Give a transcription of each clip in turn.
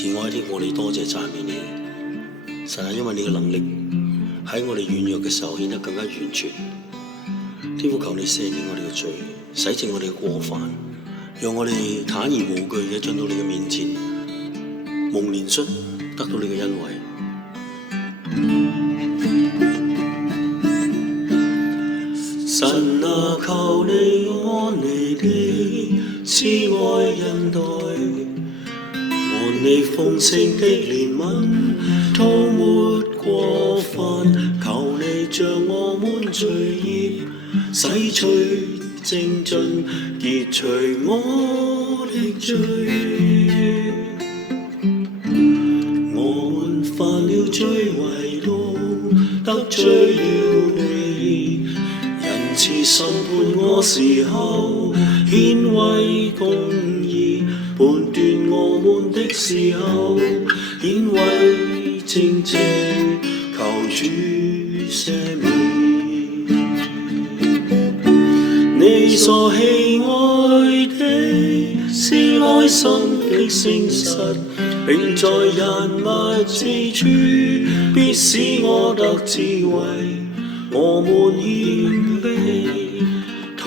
慈愛的我哋多謝讚美你，神啊，因為你嘅能力喺我哋軟弱嘅時候顯得更加完全。天父，求你赦免我哋嘅罪，洗淨我哋嘅過犯，讓我哋坦然無懼嘅進到你嘅面前，蒙憐恤，得到你嘅恩惠。神啊，求你按你的慈愛恩待，按你豐盛的憐憫，塗抹過犯，求你將我們罪孽洗除淨盡，潔除我的罪。我們犯了罪為奴，得罪了你，仁慈審判我時候，顯為公義，判斷我們的時候，顯為正直，求主赦免。你所喜愛的是內心的誠實，並在人物之處必使我得智慧。我們謙卑禱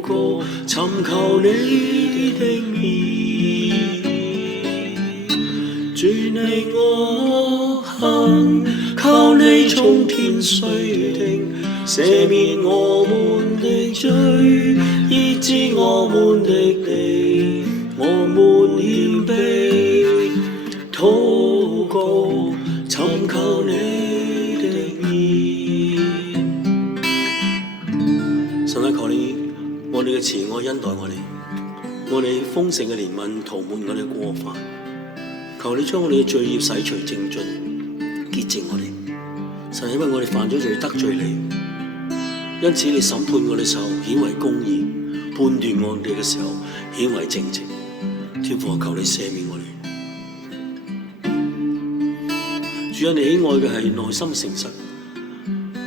告，尋求你的面，主你我行，求你從天垂聽，赦免我們的罪，醫治我們的地。我們謙卑禱告，尋求你的面。神啊，求你我哋嘅慈愛恩待我哋豐盛嘅憐憫塗抹我哋嘅過犯，求你將我哋嘅罪孽洗除淨盡，潔淨我哋。神，因為我哋犯咗罪得罪你，因此你審判我哋嘅時候顯為公義，判斷我哋嘅時候顯為正直。天父，求你赦免我哋。主啊，你喜愛嘅係內心誠實，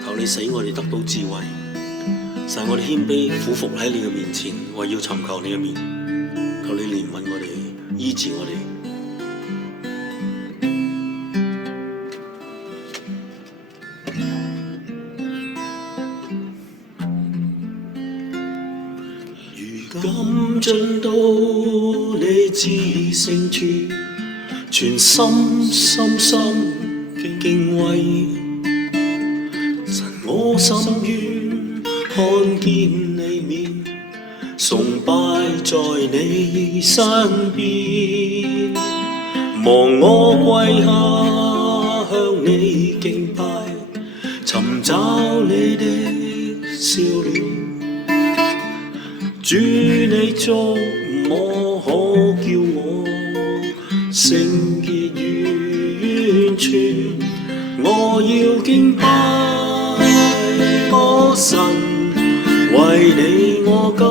求你使我哋得到智慧，使我哋謙卑俯伏喺你嘅面前，為要尋求你嘅面。求你憐憫我哋，醫治我哋。如今進到你至聖處，全心深深敬畏。神，我心願看見你面，崇拜在你身邊。望我跪下向你敬拜，尋找你的笑臉。主你觸摸，可叫我聖潔完全。我要敬拜我神，為你我今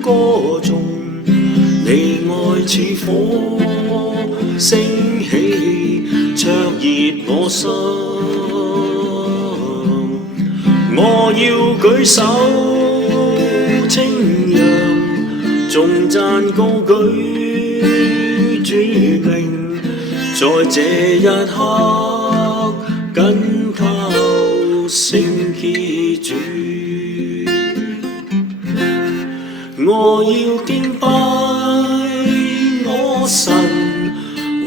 歌頌。你愛似火升起，灼熱我心。我要舉手稱揚，頌讚高舉主名，在這一刻緊靠聖潔主。我要敬拜我神，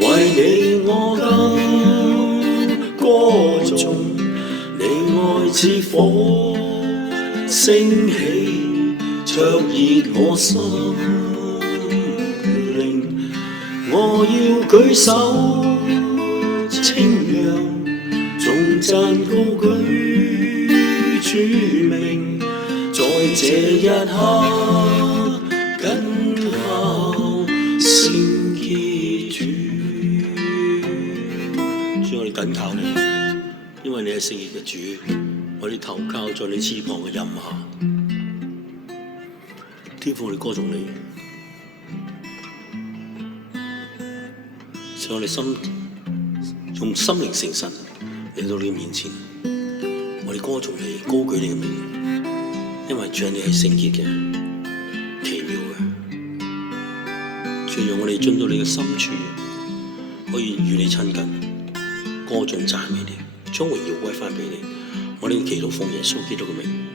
為你我今歌頌。你愛似火升起，灼熱我心靈。我要舉手稱揚，頌讚高舉主名，在這一刻緊靠聖潔主。主，我哋緊靠你，因為你係聖潔嘅主，我哋投靠在你翅膀嘅蔭下。天父，我哋歌頌你，使我哋用心靈誠實嚟到你面前，我哋歌頌你，高舉你嘅名，因為主，你係聖潔嘅、奇妙嘅。主，就讓我哋進到你嘅深處，可以與你親近，歌頌讚美你，將榮耀歸翻俾你。我哋祈禱奉耶穌基督嘅名。